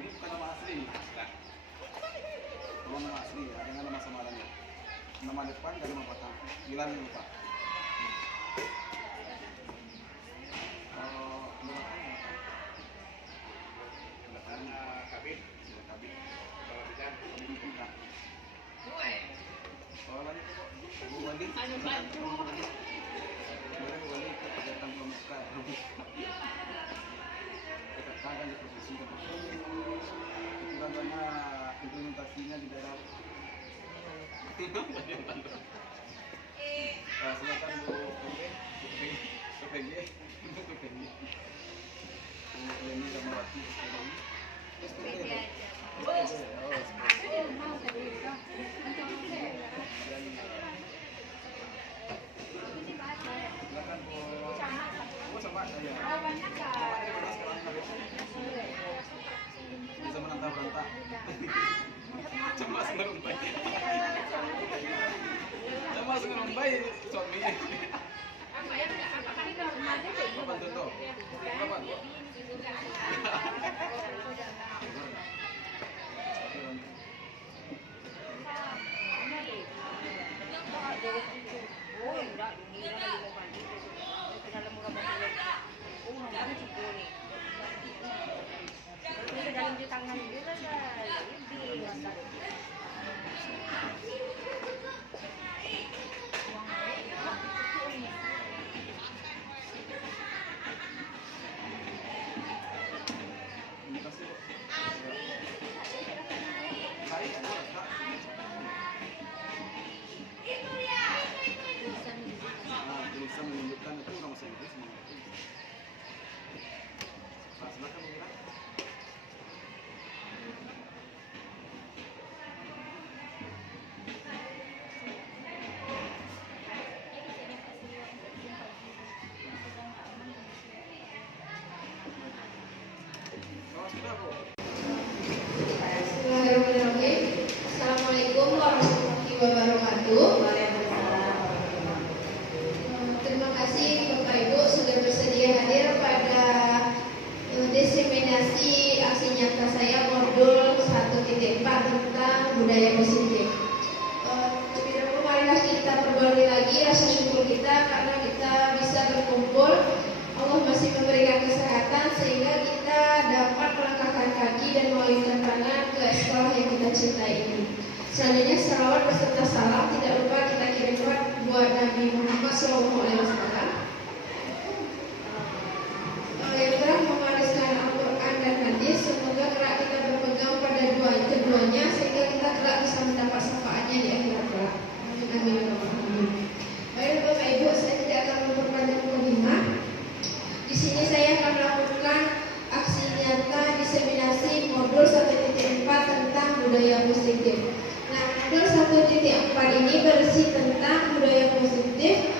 Ini bukan nama asli. Nah, kalau nama asli ya, dengan nama samarannya. Nama depan dan nama belakang. Bilang lupa. Kalau belakang kabin, sudah kabin. Kalau tidak, kabin belakang. Kalau lagi kok, wali. Wali kegiatan pramuka. Dikatakan di posisi karena implementasinya di daerah silakan Bu PPG ini Ramawati SPG silakan Bu sama saya bisa menantang berantah cemas ngerumbai suaminya apa tuh apa bisa menunjukkan itu nama saya Inggris silakan mengira. Assalamualaikum warahmatullahi wabarakatuh. Terima kasih Bapak Ibu sudah bersedia hadir pada diseminasi aksi nyata saya modul 1.4 tentang budaya positif. Lebih dahulu marilah kita perbarui lagi rasa syukur kita karena kita bisa berkumpul. Allah masih memberikan kesehatan sehingga kita dapat melangkahkan kaki dan mengalirkan tangan ke sekolah yang kita cintai ini. Selanjutnya salawat beserta salam tidak lupa kita kirimkan buat Nabi Muhammad SAW yang telah mewariskan Al-Quran dan hadis. Semoga kelak kita berpegang pada keduanya sehingga kita kelak bisa mendapat syafaatnya di akhirat kelak. Amin. Baik Bapak Ibu, saya tidak akan memperpanjang mukadimah. Di sini saya akan melakukan aksi nyata diseminasi modul 1.4 tentang budaya positif. Nah, modul 1.4 ini berisi tentang budaya positif.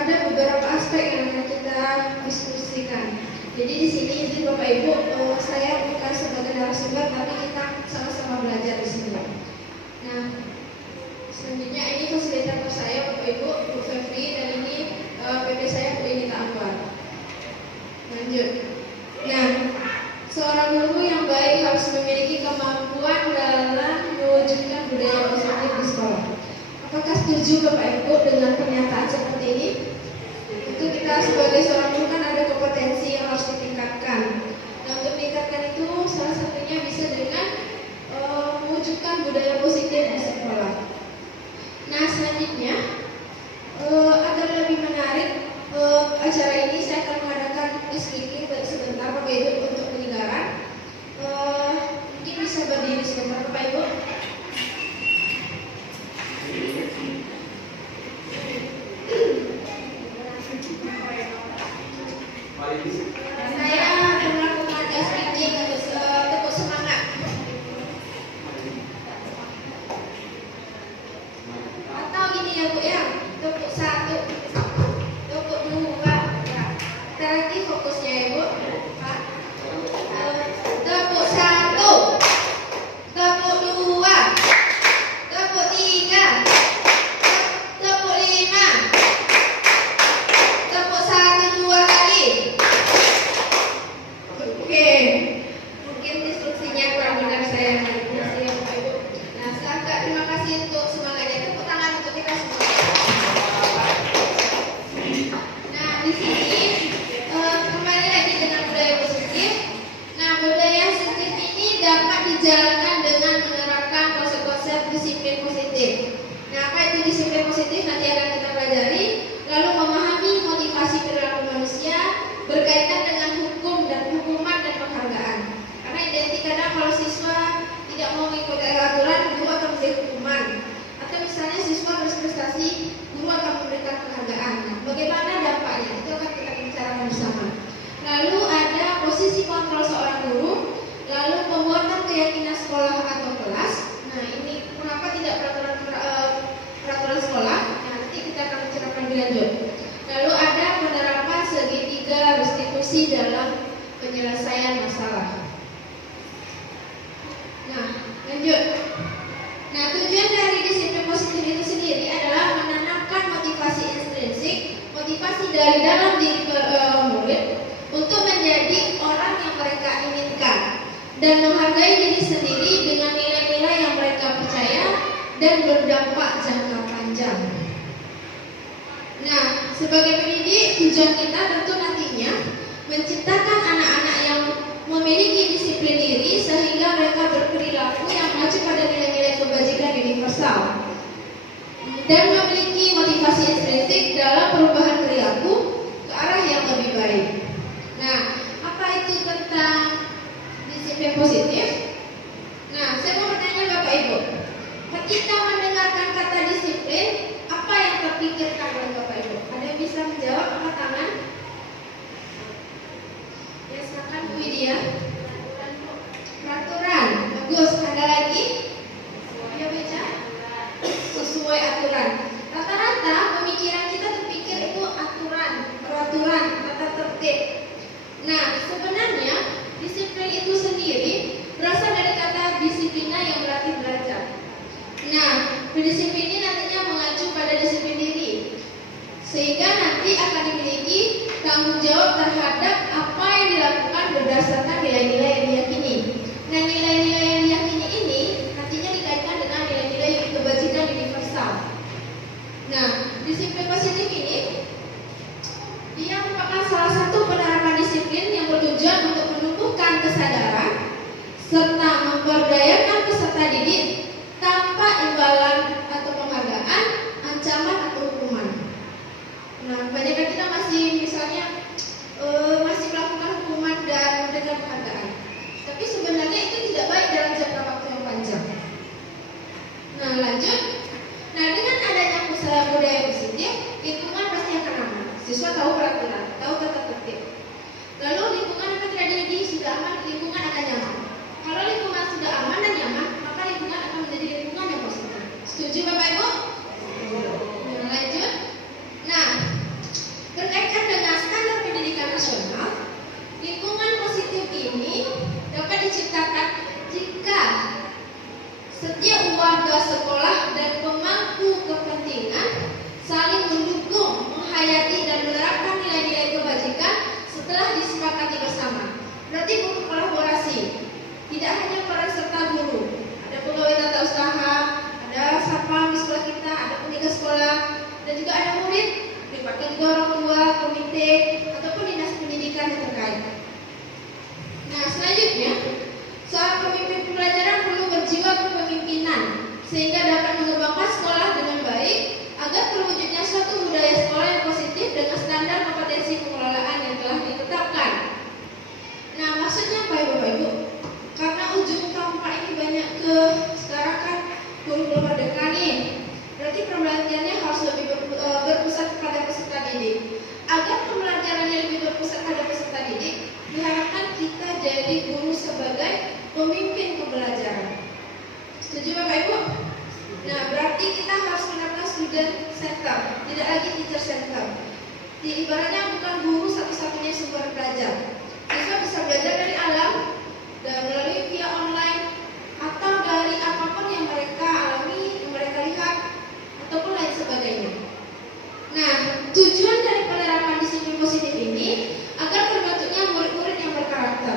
Ada beberapa aspek yang akan kita diskusikan. Jadi di sini izin Bapak Ibu, saya bukan sebagai narasumber, tapi kita sama-sama belajar di sini. Nah, selanjutnya ini fasilitator saya Bapak Ibu, Bu Fevri, dan ini PP saya Bu Inita Akbar. Lanjut. Nah, seorang guru yang baik harus memiliki kemampuan dalam mewujudkan budaya positif di sekolah. Apakah setuju Bapak Ibu dengan pernyataan seperti ini? Itu kita sebagai seorang guru kan ada kompetensi yang harus ditingkatkan. Nah, untuk meningkatkan itu salah satunya bisa dengan mewujudkan budaya positif di sekolah. Nah, selanjutnya agar lebih menarik acara ini saya akan mengadakan speaking sebentar Bapak Ibu untuk penyegaran. Mungkin bisa berdiri sebentar Bapak Ibu. Mari untuk semangatnya. Tepuk tangan untuk kita semua. Nah, di sini kembali lagi dengan budaya positif. Nah, budaya positif ini dapat dijalankan dengan menerapkan konsep-konsep disiplin positif. Nah, apa itu disiplin positif? Nanti akan kita pelajari. Lalu memahami motivasi perilaku manusia berkaitan dengan hukuman dan penghargaan. Karena identik kadang kalau siswa tidak mau mengikuti aturan, guru akan memberi hukuman. Atau misalnya siswa berprestasi, guru akan memberikan penghargaan. Nah, bagaimana dampaknya? Itu akan kita bicarakan bersama. Lalu ada posisi kontrol seorang guru, lalu pembuatan keyakinan sekolah atau kelas. Nah, ini mengapa tidak peraturan sekolah? Nah, nanti kita akan bicarakan lebih lanjut. Lalu ada penerapan segitiga restitusi dalam penyelesaian masalah. Nah, lanjut. Nah, tujuan dari disiplin positif itu sendiri adalah menanamkan motivasi intrinsik, motivasi dari dalam diri murid untuk menjadi orang yang mereka inginkan dan menghargai diri sendiri dengan nilai-nilai yang mereka percaya dan berdampak jangka panjang. Nah, sebagai pendidik, tujuan kita tentu nantinya menciptakan anak-anak yang memiliki disiplin diri sehingga mereka berperilaku yang mengacu pada nilai-nilai kebajikan universal dan memiliki motivasi intrinsik dalam perubahan perilaku ke arah yang lebih baik. Nah, apa itu tentang disiplin positif? Nah, saya mau bertanya Bapak Ibu, ketika mendengarkan kata disiplin, apa yang terpikirkan oleh Bapak Ibu? Ada yang bisa menjawab? Angkat tangan. Ya, silakan Bu Widya. Peraturan. Bagus. Ada lagi? Ya, baca. Sesuai aturan. Rata-rata pemikiran kita terpikir itu aturan, peraturan, tata tertib. Nah, sebenarnya disiplin itu sendiri berasal dari kata disiplina yang berarti belajar. Nah, disiplin ini nantinya mengacu pada disiplin diri, sehingga nanti akan dimiliki tanggung jawab terhadap apa yang dilakukan berdasarkan nilai-nilai yang diyakini. Nah, nilai-nilai yang diyakini ini nantinya dikaitkan dengan nilai-nilai kebajikan universal. Nah, disiplin positif ini dia merupakan salah satu penerapan disiplin yang bertujuan untuk menumbuhkan kesadaran serta memberdayakan peserta didik tanpa imbalan atau penghargaan, ancaman atau hukuman. Nah, banyak kita masih misalnya masih melakukan hukuman dan memberikan penghargaan. Tapi sebenarnya itu tidak baik dalam jangka waktu yang panjang. Nah, lanjut. Nah, dengan adanya usaha budaya positif, lingkungan pasti akan aman. Siswa tahu peraturan, tahu tata tertib. Lalu lingkungan apa tidak dididik sudah aman, lingkungan akan nyaman. Kalau lingkungan sudah aman dan nyaman, maka lingkungan akan menjadi lingkungan yang positif. Setuju Bapak Ibu? Nah, lanjut. Nah, berkaitan dengan standar pendidikan nasional, lingkungan positif ini dapat diciptakan jika setiap warga sekolah dan pemangku kepentingan saling mendukung, menghayati dan menerapkan nilai-nilai kebajikan setelah disepakati bersama. Berarti butuh kolaborasi. Tidak hanya peran serta guru, ada pegawai tata usaha, ada satpam di sekolah kita, ada penjaga sekolah, dan juga ada murid, dilibatkan juga orang tua, komite, ataupun dinas pendidikan yang terkait. Nah, selanjutnya, seorang pemimpin pembelajaran perlu berjiwa kepemimpinan sehingga dapat mengembangkan sekolah dengan baik agar terwujudnya suatu budaya sekolah yang positif dengan standar kompetensi pengelolaan yang telah ditetapkan. Nah, maksudnya apa ya Bapak Ibu? Karena ujung tombak ini banyak ke sekarang kan kurikulum merdeka nih. Berarti pembelajarannya harus lebih berpusat pada peserta didik. Agar pembelajarannya lebih berpusat pada peserta didik, diharapkan kita jadi guru sebagai pemimpin pembelajaran. Setuju Bapak Ibu? Nah, berarti kita harus menerapkan student center, tidak lagi teacher center. Ibaratnya bukan guru satu-satunya sumber belajar. Siswa bisa belajar dari alam, dan melalui via online, atau dari apapun yang mereka alami, yang mereka lihat, ataupun lain sebagainya. Nah, tujuan dari penerapan disiplin positif ini agar terbentuknya murid-murid yang berkarakter,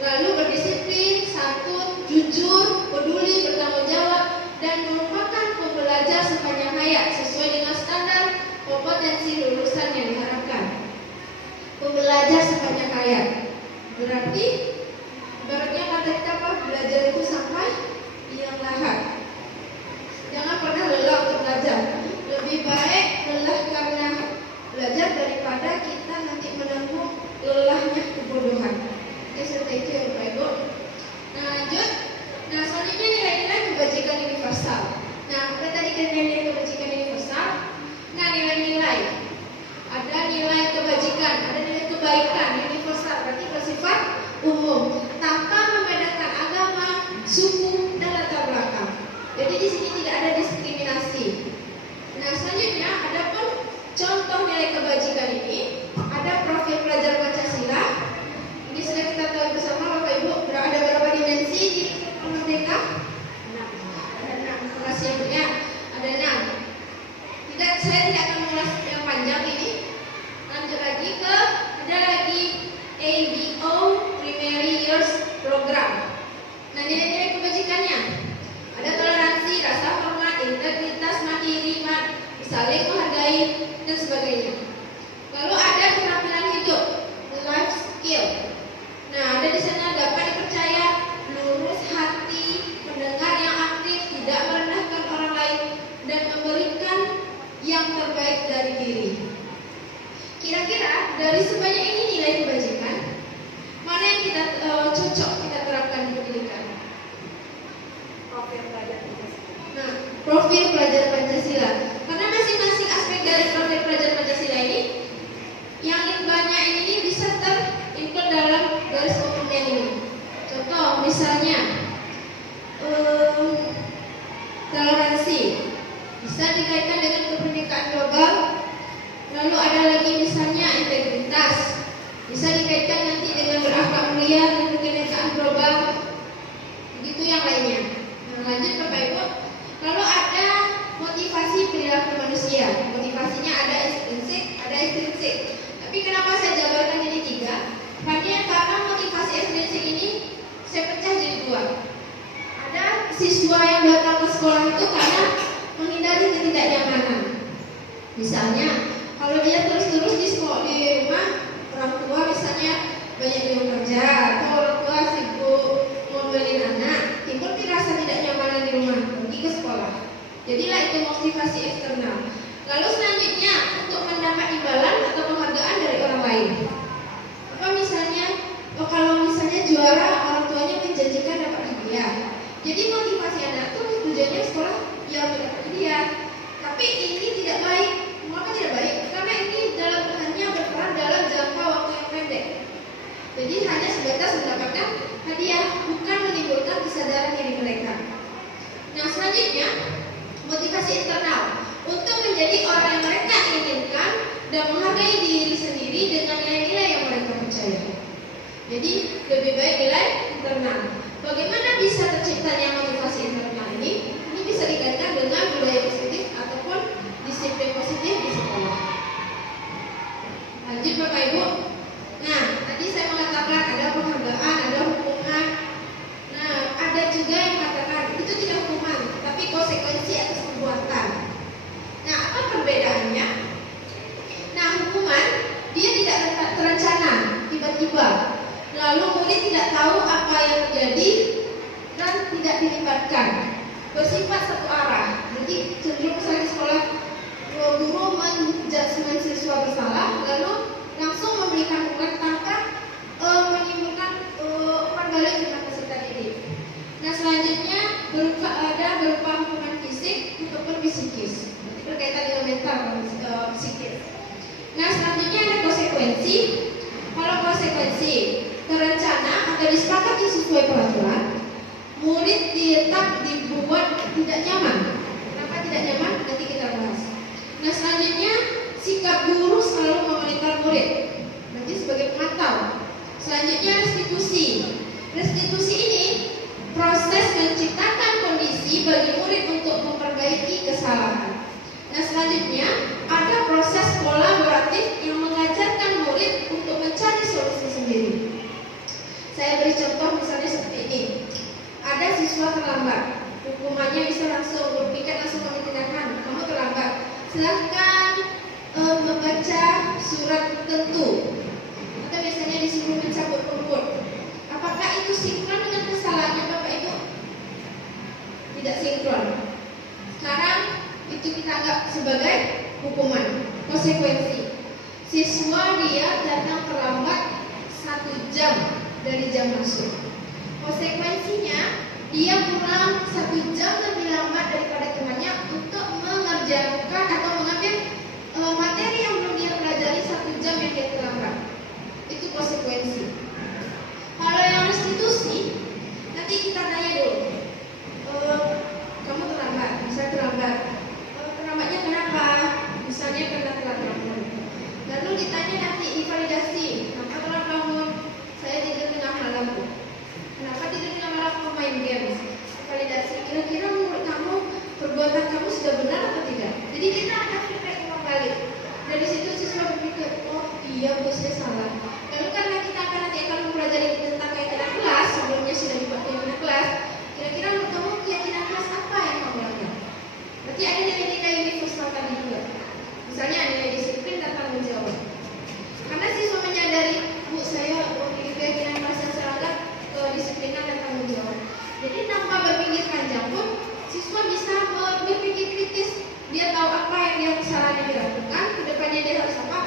lalu berdisiplin, santun, jujur, peduli, bertanggung jawab, dan merupakan kompetensi lulusan yang diharapkan. Pembelajar sebanyak ayat. Berarti ibaratnya kata kita apa? Belajar itu sampai yang lahir. Jangan pernah lelah untuk belajar. Lebih baik lelah karena belajar daripada kita nanti menempuh lelahnya kebodohan. Oke, seperti itu ya Bapak Ibu. Nah lanjut. Nah selanjutnya nilai-nilai kebajikan universal. Nah udah tadi kan nilai kebajikan universal. Nah nilai-nilai. Ada nilai kebajikan, ada nilai kebaikan universal, berarti bersifat umum, tanpa membedakan agama, suku, dan latar belakang. Jadi di sini tidak ada diskriminasi. Nah selanjutnya ada pun contoh nilai kebajikan ini. Ada profil pelajar Pancasila. Ini sudah kita tahu bersama Bapak Ibu. Ada berapa dimensi di Merdeka? 6. Ada 6. Terima kasih ya. Ada 6. Saya tidak akan mengulas yang panjang ini. Lanjut lagi ke ada lagi ABO Primary Years Program. Nah nilai-nilai kebajikannya ada toleransi, rasa hormat, integritas, mandiri, saling menghargai dan sebagainya. Lalu ada keterampilan hidup, life skill. Nah ada di sana dapat dipercaya, lurus hati, mendengar yang aktif, tidak merendahkan orang lain, dan memberikan yang terbaik dari diri. Kira-kira dari sebanyak ini nilai kebajikan, mana yang kita cocok kita terapkan di pendidikan? Profil pelajar Pancasila. Nah, profil pelajar Pancasila. Karena masing-masing aspek dari profil pelajar Pancasila ini, yang banyak ini bisa terinclude dalam garis umumnya ini. Contoh, misalnya toleransi bisa dikaitkan dengan kebinekaan global. Lalu ada lagi misalnya integritas, bisa dikaitkan nanti dengan berakhlak mulia dan kebinekaan global. Begitu yang lainnya. Nah, lanjut Bapak Ibu. Lalu ada motivasi perilaku manusia. Motivasinya ada ekstrinsik, ada ekstrinsik. Tapi kenapa saya jabarkan jadi 3? Karena motivasi ekstrinsik ini saya pecah jadi 2. Ada siswa yang datang ke sekolah itu karena menghindari ketidaknyamanan. Misalnya, kalau dia terus-terus di rumah, orang tua misalnya banyak yang bekerja atau orang tua sibuk ngomelin anak, timbul rasa tidak nyamanan di rumah, pergi ke sekolah. Jadilah itu motivasi eksternal. Lalu selanjutnya untuk mendapat imbalan atau penghargaan dari orang lain. Apa misalnya, kalau misalnya juara orang tuanya menjanjikan dapat hadiah. Jadi motivasi anak tuh tujuannya sekolah ya untuk dapat hadiah. Tapi ini tidak baik. Mengapa tidak baik? Karena ini hanya berperan dalam jangka waktu yang pendek. Jadi hanya sebatas mendapatkan hadiah, bukan menimbulkan kesadaran diri mereka. Nah selanjutnya motivasi internal untuk menjadi orang yang mereka inginkan dan menghargai diri sendiri dengan nilai-nilai yang mereka percaya. Jadi lebih baik nilai internal. Bagaimana bisa terciptanya motivasi internal ini? Ini bisa dikaitkan dengan budaya positif ataupun disiplin positif di sekolah. Lanjut Bapak Ibu. Nah, tadi saya mengatakan ada penghargaan, ada hukuman. Nah, ada juga yang mengatakan itu tidak hukuman, tapi konsekuensi atas perbuatan. Nah, apa perbedaannya? Nah, hukuman dia tidak terencana, tiba-tiba. Lalu murid tidak tahu apa yang terjadi dan tidak dilibatkan. Bersifat satu arah. Jadi cenderung misalnya di sekolah guru menjudgment siswa bersalah, lalu langsung memberikan hukuman tanpa menimbulkan umpan balik dengan peserta didik. Nah selanjutnya berupa hukuman fisik ataupun psikis. Berarti berkaitan dengan mental psikis. Nah selanjutnya ada konsekuensi. Kalau konsekuensi terencana atau disepakati sesuai peraturan, murid tetap dibuat tidak nyaman. Kenapa tidak nyaman? Nanti kita bahas. Nah selanjutnya sikap guru selalu memonitor murid, nanti sebagai pemantau. Selanjutnya restitusi. Restitusi ini proses menciptakan kondisi bagi murid untuk memperbaiki kesalahan. Nah selanjutnya ada proses kolaboratif yang mengajarkan murid untuk mencari solusi sendiri. Saya beri contoh misalnya seperti ini. Ada siswa terlambat, hukumannya bisa langsung berpikir langsung mengambil tindakan. Kamu terlambat, silahkan membaca surat tertentu atau biasanya disuruh mencabut rumput. Apakah itu sinkron dengan kesalahannya Bapak Ibu? Tidak sinkron. Sekarang itu kita anggap sebagai hukuman, konsekuensi. Siswa dia datang terlambat 1 jam dari jam masuk. Konsekuensinya dia pulang 1 jam lebih lambat daripada temannya untuk mengerjakan atau mengambil materi yang belum dia pelajari 1 jam yang dia terlambat. Itu konsekuensi. Kalau yang restitusi, nanti kita tanya dulu. Kamu terlambat, misalnya terlambat. Terlambatnya kenapa? Misalnya karena telat bangun. Lalu ditanya nanti divalidasi, kenapa telat bangun? Saya tidur tengah malam. Kenapa tidur tengah malam? Kamu main game. Validasi. Kira-kira menurut kamu perbuatan kamu sudah benar atau tidak? Jadi kita akan feedback ulang balik. Dari situ siswa berpikir, oh iya Bu, saya salah. Lalu karena kita akan mempelajari tentang keyakinan kelas, sebelumnya sudah dibuat keyakinan kelas. Kira-kira menurut kamu keyakinan kelas apa yang kamu lakukan? Berarti ada nilai-nilai universal tadi juga. Misalnya nilai disiplin dan tanggung jawab. Karena siswa menyadari, Bu, saya memiliki keyakinan kelas yang saya anggap kedisiplinan dan tanggung jawab. Jadi tanpa berpikir panjang pun, siswa bisa berpikir kritis. Dia tahu apa yang dia kesalahan yang dilakukan, kedepannya dia harus apa,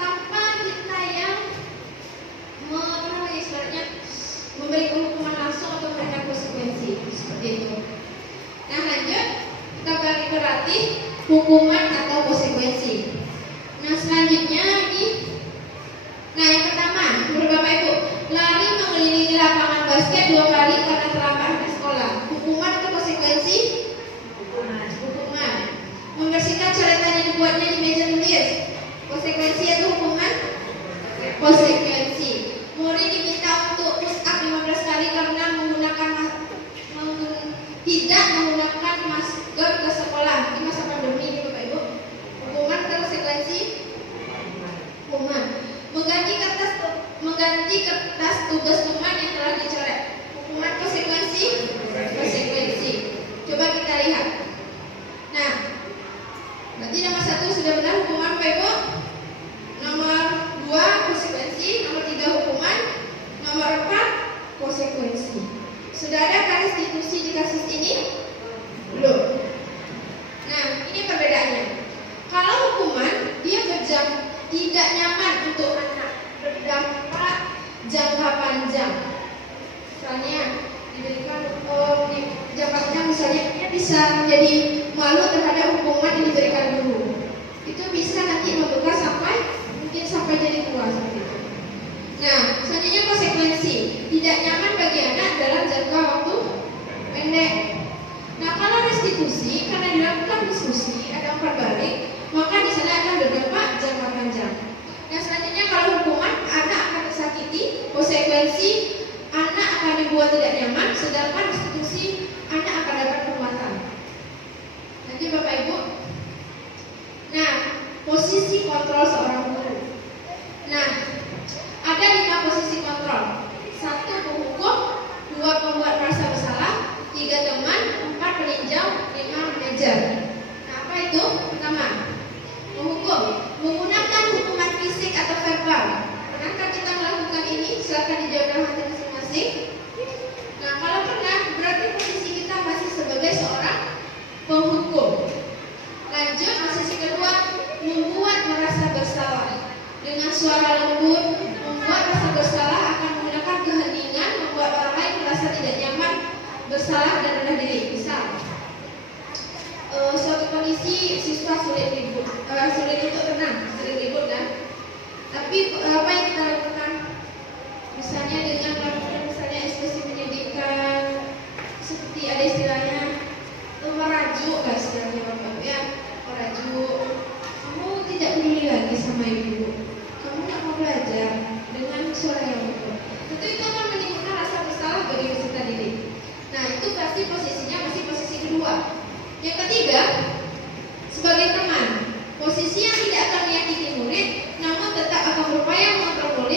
tanpa kita yang memberi hukuman langsung atau memberikan konsekuensi seperti itu. Nah lanjut, kita bagi berarti hukuman atau konsekuensi. Nah selanjutnya ini, nah yang pertama, menurut Bapak Ibu, lari mengelilingi lapangan basket 2 kali karena terlambat ke sekolah. Hukuman atau konsekuensi? Hukuman. Membersihkan coretan yang dibuatnya di meja tulis. Konsekuensi atau hukuman? Konsekuensi. Murid diminta untuk push up 15 kali karena tidak menggunakan masker ke sekolah di masa pandemi ini Bapak Ibu. Hukuman atau konsekuensi? Hukuman. Mengganti kertas tugas teman yang telah dicoret. Hukuman, konsekuensi? Konsekuensi. Coba kita lihat. Nah, berarti nomor 1 sudah benar hukuman Bapak Ibu. Nomor 2 konsekuensi, nomor 3 hukuman, nomor 4 konsekuensi. Sudah ada restitusi di kasus ini? Belum. Nah, ini perbedaannya. Kalau hukuman, dia tidak nyaman untuk anak, berdampak jangka panjang. Misalnya diberikan jangka panjang, misalnya dia bisa menjadi malu terhadap hukuman yang diberikan guru. Itu bisa nanti membekas mungkin sampai jadi tua seperti itu. Nah, selanjutnya konsekuensi, tidak nyaman bagi anak dalam jangka waktu pendek. Nah, kalau restitusi karena dilakukan diskusi, ada umpan balik, maka di sana akan berdampak jangka panjang. Nah, selanjutnya kalau hukuman, anak akan tersakiti, konsekuensi anak akan dibuat tidak nyaman, sedangkan restitusi anak akan dapat penguatan. Nanti Bapak Ibu. Nah, posisi kontrol seorang guru. Nah, ada 5 posisi kontrol. 1 penghukum, 2 pembuat merasa bersalah, 3 teman, 4 peninjau, 5 manajer. Nah, apa itu? Pertama, menghukum, menggunakan hukuman fisik atau verbal. Pernahkah kita melakukan ini? Silakan dijawab dalam hati masing-masing. Nah, kalau pernah, berarti posisi kita masih sebagai seorang penghukum. Lanjut, posisi kedua, membuat merasa bersalah. Dengan suara lembut, membuat rasa bersalah akan menggunakan keheningan, membuat orang lain merasa tidak nyaman, bersalah dan rendah diri. Misal, suatu kondisi siswa sulit untuk tenang, sering ribut kan? Tapi apa yang kita lakukan? Misalnya dengan melakukan ekspresi menyedihkan, seperti ada istilahnya merajuk, lah istilahnya Bapak ya, merajuk. Kamu tidak peduli lagi sama ibu, kamu tak mau belajar dengan suara yang lembut. Tentu itu akan menimbulkan rasa bersalah bagi peserta didik. Nah, itu pasti posisinya masih posisi kedua. Yang ketiga, sebagai teman, posisi yang tidak akan menyakiti murid, namun tetap akan berupaya mengontrol murid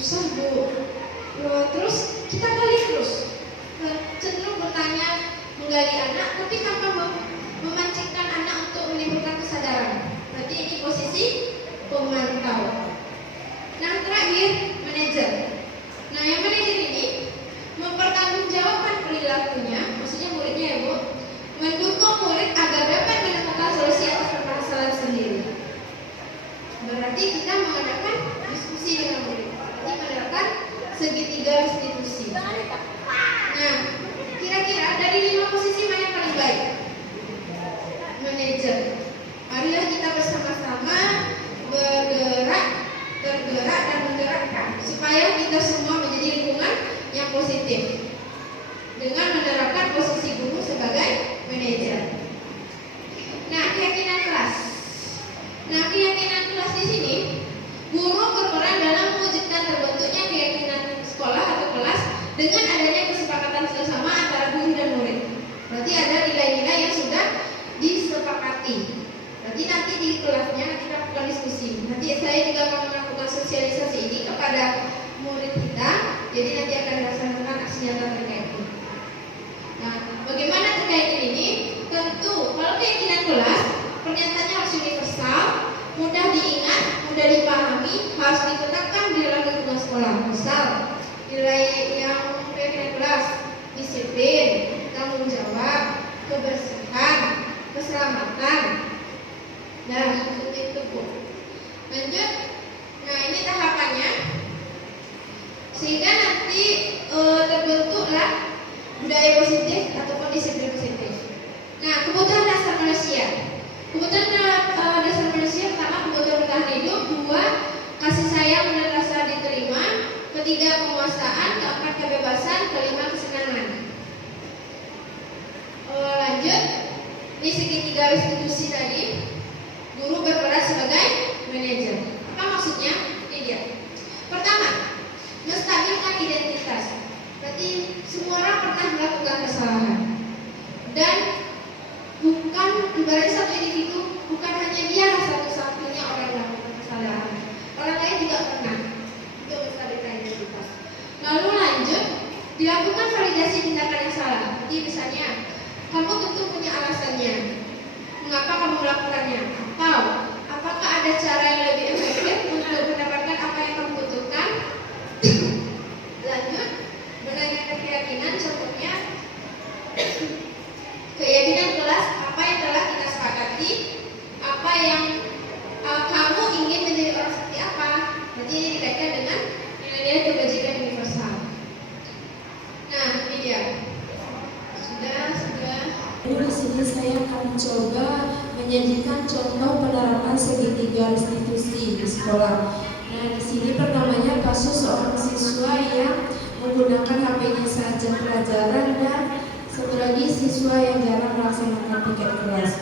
susah Bu. Terus kita gali terus, cenderung bertanya, menggali anak, tapi tanpa memancingkan anak untuk menimbulkan kesadaran. Berarti ini posisi pemantau. Nah terakhir, manajer. Nah yang manajer ini mempertanggungjawabkan perilakunya, maksudnya muridnya ya Bu, mendukung murid agar dapat menemukan solusi atas permasalahan sendiri. Berarti kita mengadakan diskusi dengan murid, berarti menerapkan segitiga restitusi. Nah, kira-kira dari 5 posisi mana yang paling baik? Manajer. Marilah kita bersama-sama bergerak, tergerak dan menggerakkan supaya kita semua menjadi lingkungan yang positif dengan menerapkan posisi guru sebagai manajer. Nah, keyakinan kelas. Nah, keyakinan kelas di sini, guru berperan dalam mewujudkan terbentuknya keyakinan sekolah atau kelas dengan adanya kesepakatan bersama antara guru dan murid. Berarti ada nilai-nilai yang sudah disepakati. Berarti nanti di kelasnya kita lakukan diskusi. Nanti saya juga akan melakukan sosialisasi ini kepada murid kita. Jadi nanti akan dilaksanakan aksi nyata terkait ini. Nah, bagaimana terkait ini? Tentu kalau keyakinan kelas, pernyataannya harus universal, mudah diingat, mudah dipahami, harus ditetapkan di dalam lingkungan sekolah. Misal, nilai yang keyakinan kelas, disiplin, tanggung jawab, kebersihan, keselamatan. Nah, seperti itu Bu. Lanjut. Nah, ini tahapannya. Sehingga nanti terbentuklah budaya positif ataupun disiplin positif. Nah, kebutuhan dasar manusia. Kebutuhan dasar manusia pertama kebutuhan bertahan hidup, 2 kasih sayang dan rasa diterima, 3 penguasaan, 4 kebebasan, 5 kesenangan. Lanjut, ini segitiga restitusi tadi. Guru berperan sebagai manajer. Apa maksudnya? Ini dia. Pertama, menstabilkan identitas. Berarti semua orang pernah melakukan kesalahan. Dan bukan ibaratnya satu individu, bukan hanya dia satu-satunya orang yang melakukan kesalahan. Orang lain juga pernah. Untuk menstabilkan identitas. Lalu lanjut, dilakukan validasi tindakan yang salah. Jadi misalnya, kamu tentu punya alasannya. Mengapa kamu melakukannya? Atau apakah ada cara yang lebih efektif untuk mendapatkan apa yang kamu butuhkan? Lanjut, menanyakan keyakinan, contohnya keyakinan kelas, apa yang telah kita sepakati, apa yang kamu ingin menjadi orang seperti apa. Berarti ini dikaitkan dengan nilai-nilai kebajikan universal. Nah, ini dia. Sudah. Di sini saya akan coba menyajikan contoh penerapan segitiga restitusi di sekolah. Nah, di sini pertamanya kasus seorang siswa yang menggunakan HP-nya saat jam pelajaran dan satu lagi siswa yang jarang melaksanakan piket kelas.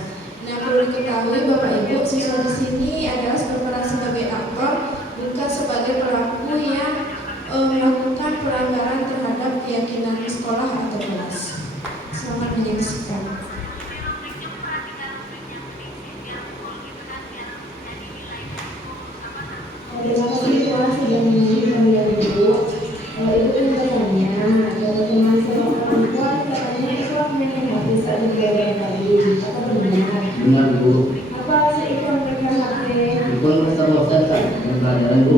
Nah, perlu diketahui Bapak Ibu, siswa di sini adalah berperan sebagai aktor, bukan sebagai pelaku yang melakukan pelanggaran terhadap keyakinan sekolah atau kelas. Selamat menyaksikan. Terima kasih kelas sudah menyanyi kami Ibu. Itu penjelasannya dari teman seorang perempuan katanya siswa memegang HP saat dibiarkan tadi. Apa benar? Benar Bu. Apa alasan itu memegang HP? Bukan bosan-bosan kan pelajaran Bu.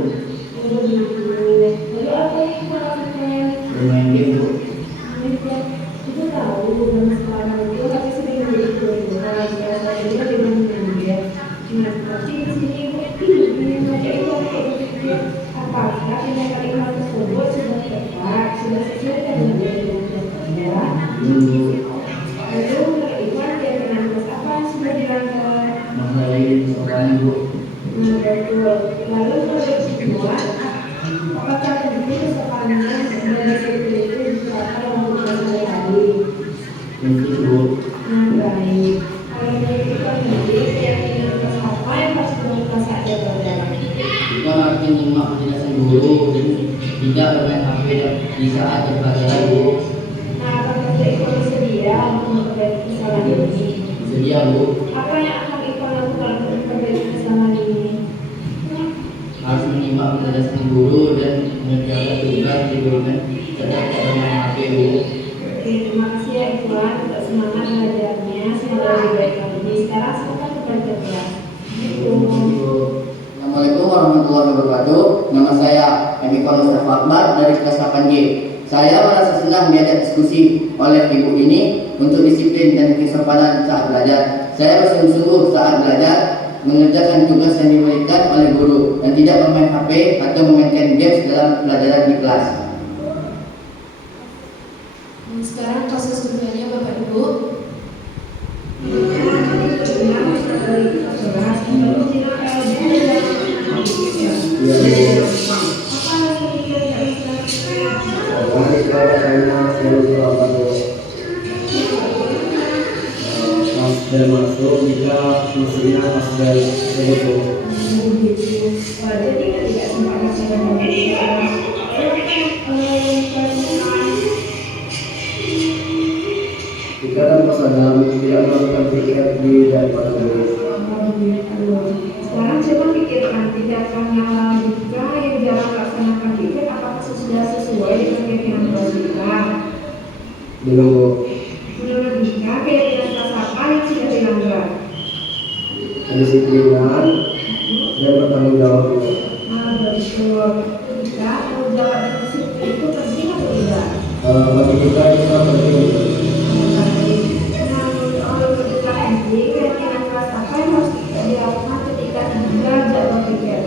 Begitu. Lalu apa yang Ibu lakukan? Bermain game Bu. Ibu tahu zaman sekarang itu HP sudah menjadi kebutuhan. Saya juga dengan media. Nah, tapi di sini Ibu membaca itu apakah tindakan ikhwan tersebut sudah tepat, sudah sesuai dengan yang kita. Dulu Lalu menurut ikhwan keyakinan kelas apa yang sudah dilanggar? menghargai sopan Bu. Betul. Lalu menurut ikhwan, apakah terbukti kesopanannya sebagai disiplin itu diterapkan dalam kehidupan sehari-hari? Tentu Bu. Nah, baik. Kalau menurut ikhwan sendiri keyakinan kelas apa yang harus dilakukan saat dia belajar? Bukan arti menyimak penjelasan guru dan tidak bermain HP di saat pelajaran Bu. Nah, apakah ikhwan bersedia untuk memperbaiki kesalahan ini? Bersedia Bu. Apa yang akan ikhwan lakukan untuk memperbaiki kesalahan ini? Harus menyimak penjelasan guru dan mengerjakan tugas di BUMN serta tidak bermain HP, Bu. Oke, terima kasih ya Ikhwan untuk semangat belajarnya. Semoga lebih baik lagi. Sekarang semoga kepada kelas. Assalamualaikum warahmatullahi wabarakatuh. Nama saya Emikon Mustafa Akbar dari kelas 8G. Saya merasa senang diajak diskusi oleh ibu ini untuk disiplin dan kesopanan saat belajar. Saya bersungguh-sungguh saat belajar, mengerjakan tugas yang diberikan oleh guru dan tidak bermain HP atau memainkan games dalam pelajaran di kelas. Sekarang kasus keduanya Bapak Ibu. Dan masuk jika musuhnya pas dari itu. Jadi tidak sempat Jika tanpa sadar tidak melakukan tiket di daripada guru. Sekarang coba pikirkan tindakan yang jika yang jarang melaksanakan tiket apakah sudah sesuai dengan keyakinan kita? Belum. Menurut Dika, keyakinan kelas apa yang sudah dilanggar? Kedisiplinan dan bertanggung jawab. Betul. Dika, tanggung jawab dan disiplin itu penting atau tidak? Bagi kita itu sangat penting. Nah, menurut Dika nanti keyakinan kelas apa yang harus dilakukan ketika tidak jadwal tiket?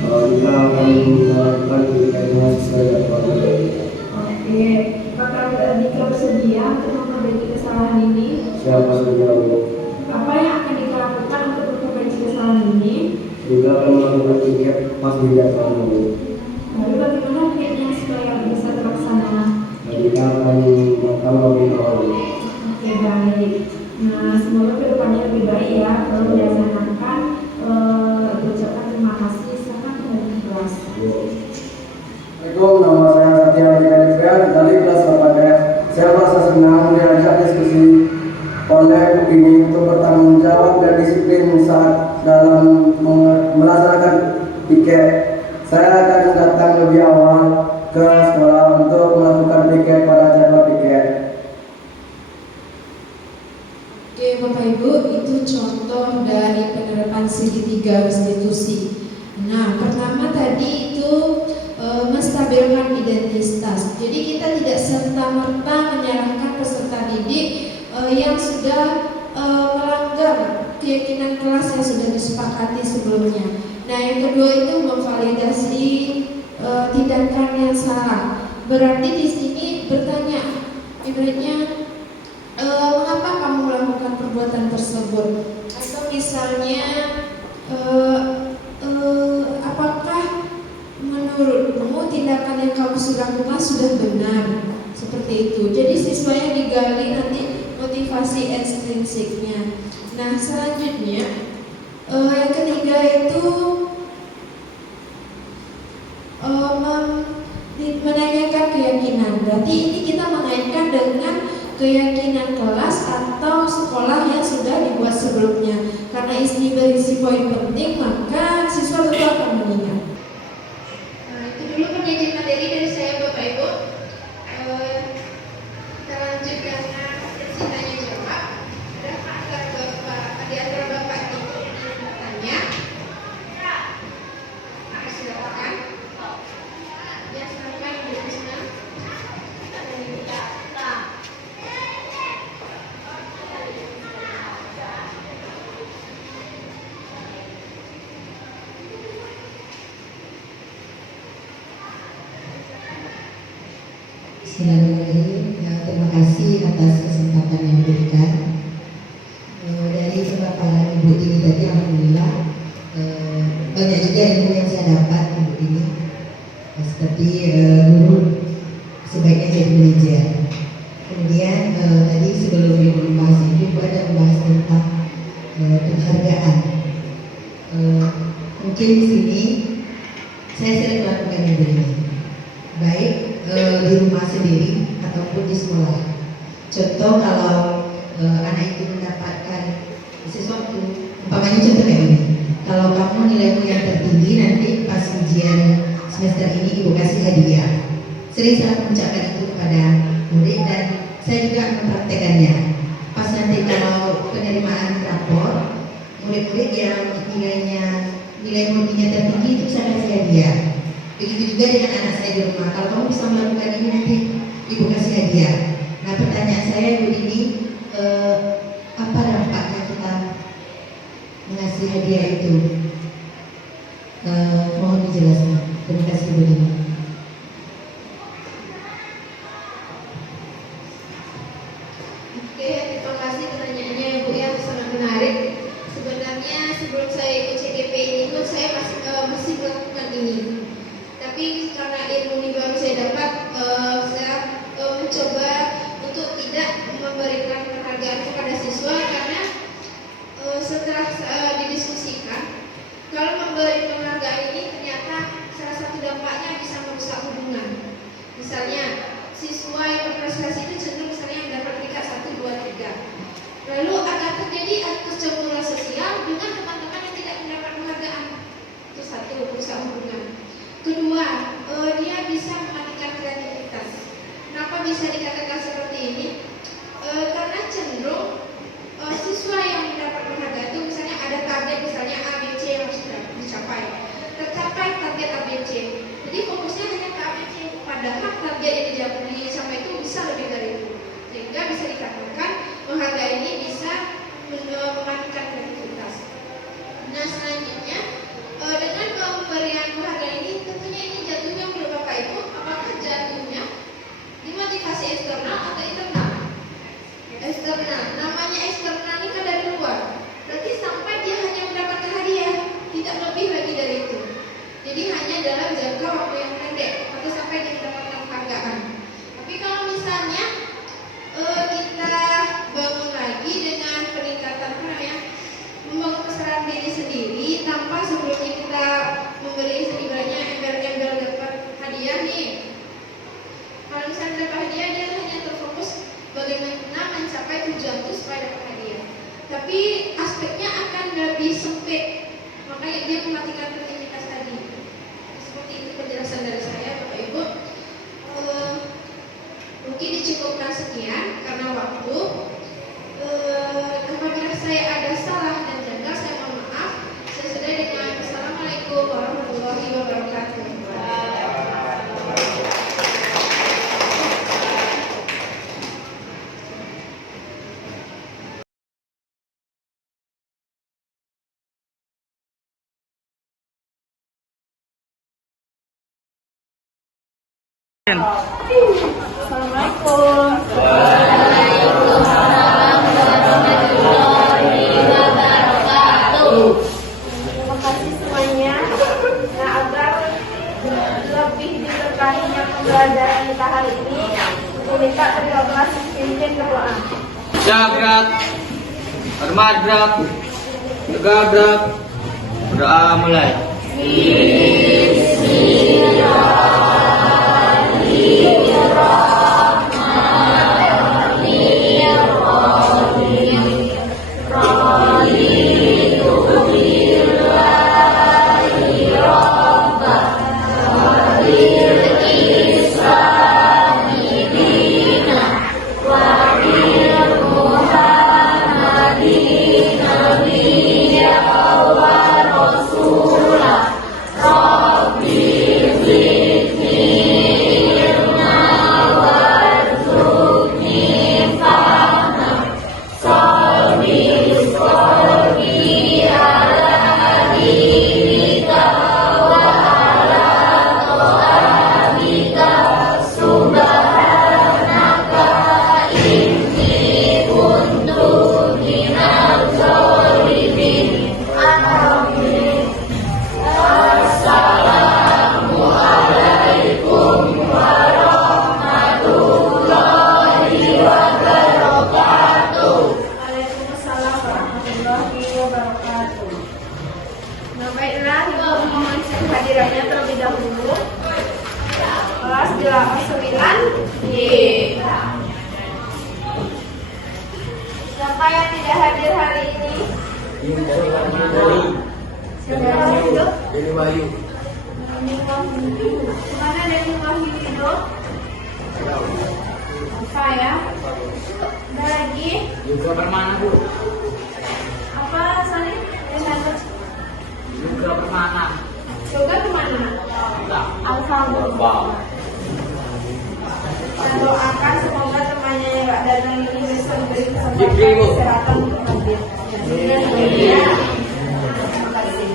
Kita akan melakukan tiketnya sesuai jadwal. Oke, apakah Dika bersedia untuk memperbaiki kesalahan ini? Siapa saja Bu? Apa yang akan Dika lakukan untuk memperbaiki kesalahan ini? Juga akan melakukan tiket pas di jadwal Bu. Lalu bagaimana tiketnya supaya bisa terlaksana? Kita akan makan lebih awal. Oke, baik. Nah, semoga kedepannya lebih baik ya. Kalau dilaksanakan, ucapkan terima kasih sangat dari kelas. Assalamualaikum, nama saya Satya Andika Devrian dari kelas 8F. Saya merasa senang diajak diskusi oleh Bu ini untuk bertanggung jawab dan disiplin saat dalam melaksanakan tiket. Saya akan datang lebih awal ke sekolah untuk melakukan tiket pada jadwal tiket. Oke Bapak Ibu, itu contoh dari penerapan segitiga restitusi. Nah, pertama tadi itu menstabilkan identitas. Jadi kita tidak serta-merta menyalahkan peserta didik yang sudah melanggar keyakinan kelas yang sudah disepakati sebelumnya. Nah, yang kedua itu memvalidasi tindakan yang salah. Berarti di sini bertanya, ibaratnya mengapa kamu melakukan perbuatan tersebut? Atau misalnya apakah menurutmu tindakan yang kamu sudah lakukan sudah benar? Seperti itu. Jadi siswanya digali nanti motivasi ekstrinsiknya. Nah, selanjutnya yang ketiga itu menanyakan keyakinan. Berarti ini kita mengaitkan dengan keyakinan kelas atau sekolah yang sudah dibuat sebelumnya. Karena ini berisi poin penting, maka siswa tentu akan mengingat. Nah, itu dulu penyajian materi dari saya Bapak Ibu. Kita lanjut dengan sesi tanya jawab. Ada di antara Bapak itu yang bertanya? Silakan. Ya, silakan Bu Krisna. Bismillahirrahmanirrahim. Terima kasih atas kesempatan yang diberikan. Dari pemaparan Ibu ini tadi, alhamdulillah banyak juga ilmu yang saya dapat Ibu ini. Seperti guru sebaiknya jadi manajer. Kemudian tadi sebelum Ibu membahas itu ada membahas tentang penghargaan. Mungkin di sini saya sering melakukan Ibu ini, baik di rumah sendiri ataupun di sekolah. Contoh kalau anak itu mendapatkan sesuatu, umpamanya contoh kayak ini, kalau kamu nilaimu yang tertinggi nanti pas ujian hadiah. Sering saya mengucapkan itu kepada murid dan saya juga mempraktekannya. Pas nanti kalau penerimaan rapor, murid-murid yang nilai muridnya tertinggi itu saya kasih hadiah. Begitu juga dengan anak saya di rumah. Kalau kamu bisa melakukan ini nanti ibu kasih hadiah. Nah, pertanyaan saya ibu ini, apa dampaknya kita mengasih hadiah itu? Mohon dijelaskan. Terima kasih ibu ini. Oke, terima kasih pertanyaannya Ibu yang sangat menarik. Sebenarnya sebelum saya ikut CGP ini pun saya masih melakukan ini. Tapi karena ilmu ini baru saya dapat, saya mencoba untuk tidak memberikan penghargaan kepada siswa karena setelah didiskusikan, kalau memberi penghargaan ini ternyata salah satu dampaknya bisa merusak hubungan. Misalnya siswa yang berprestasi itu cenderung misalnya mendapat peringkat 1, 2, 3. Lalu akan terjadi kecemburuan sosial dengan teman-teman yang tidak mendapat penghargaan. Itu satu, merusak hubungan. Kedua, dia bisa mematikan kreativitas. Kenapa bisa dikatakan seperti ini? Karena cenderung siswa yang mendapat penghargaan itu misalnya ada target misalnya A, B, C yang harus dicapai. Tercapai target A, B, C. Jadi fokusnya hanya ke A, B, C. Padahal target yang dicapai itu bisa lebih dari itu. Sehingga bisa dikatakan penghargaan ini bisa mematikan kreativitas. Nah, selanjutnya dengan pemberian penghargaan ini tentunya ini jatuhnya menurut Bapak Ibu, apakah jatuhnya dimotivasi eksternal atau internal? Eksternal. Namanya eksternal ini kan dari luar. Berarti sampai dia hanya mendapatkan hadiah, tidak lebih lagi dari itu. Jadi hanya dalam jangka waktu yang pendek atau sampai dia mendapatkan penghargaan. Tapi kalau misalnya kita bangun lagi dengan peningkatan membangun kesadaran diri sendiri tanpa sebelumnya kita memberi ibaratnya embel-embel dapat hadiah nih. Kalau misalnya dapat hadiah dia hanya terfokus bagaimana mencapai tujuan itu supaya dapat hadiah. Tapi aspeknya akan lebih sempit, makanya dia mematikan kreativitas tadi. Seperti itu penjelasan dari saya, Bapak Ibu. Mungkin dicukupkan sekian karena waktu. Apabila saya ada salah dan janggal, saya mohon maaf. Saya sudah dengan Assalamualaikum warahmatullahi wabarakatuh. Assalamualaikum. Terima kasih semuanya. Nah, agar lebih diberkahinya pembelajaran kita hari ini, minta kedua belas pimpin berdoa. Syabrak, Armadrak, Tegabrak, berdoa mulai. Siapa yang tidak hadir hari ini? Dari Wahyu. Mana dari Wahyudi dong? Apa ya? Ada lagi? Juga bermana, Bu? Apa Salih? Juga bermana. Yoga kemana? Alhamdulillah. Wow. Saya doakan semoga temannya yang gak datang ini bisa memberi kesempatan Jikri, Bu. kesehatan untuk hadir. Terima kasih.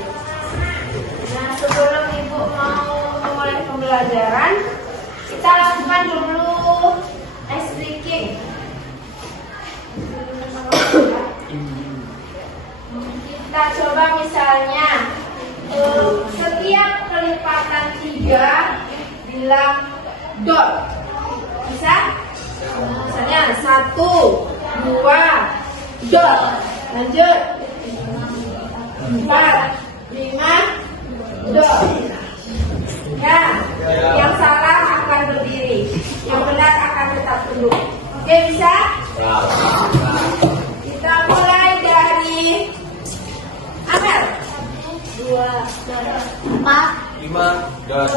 Nah, sebelum Ibu mau memulai pembelajaran, kita lakukan dulu ice breaking. Kita coba misalnya setiap kelipatan 3 bilang dot. Bisa? Misalnya 1, 2, dot. Lanjut 4, 5, dot. Ya, yang salah akan berdiri, yang benar akan tetap duduk. Oke, bisa? Kita mulai dari Amel. 2, 4, 5 dan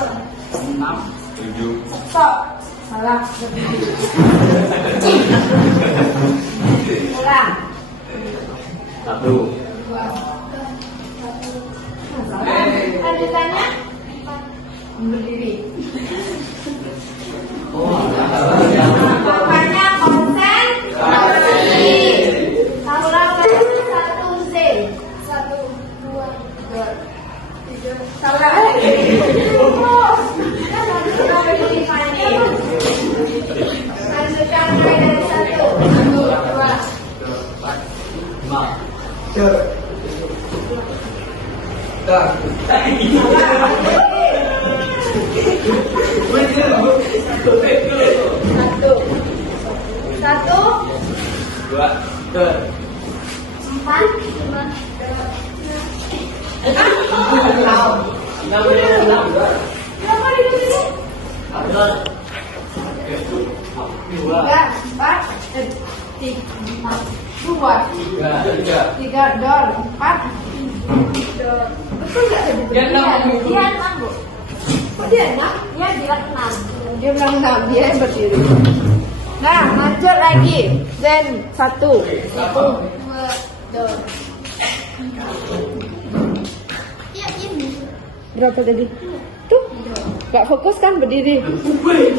6, 7. stop. Salah. Ulang. 1. Lanjutannya berdiri. Makanya konsentrasi. Ulang lagi 1 Z. 1, 2, 3. Salah. Lanjutkan mulai dari 1, 2. Satu, 2. 4, 5. Berapa di sini? 3, 4, 2, 3 dor, 4 dor. Betul nggak tadi? Dia 6, Bu. Kok dia 6? Dia bilang 6. Dia bilang 6, dia yang berdiri. Nah, lanjut lagi. Zen 1, 2 dor. Berapa tadi? Tuh, nggak fokus kan berdiri. Berdiri.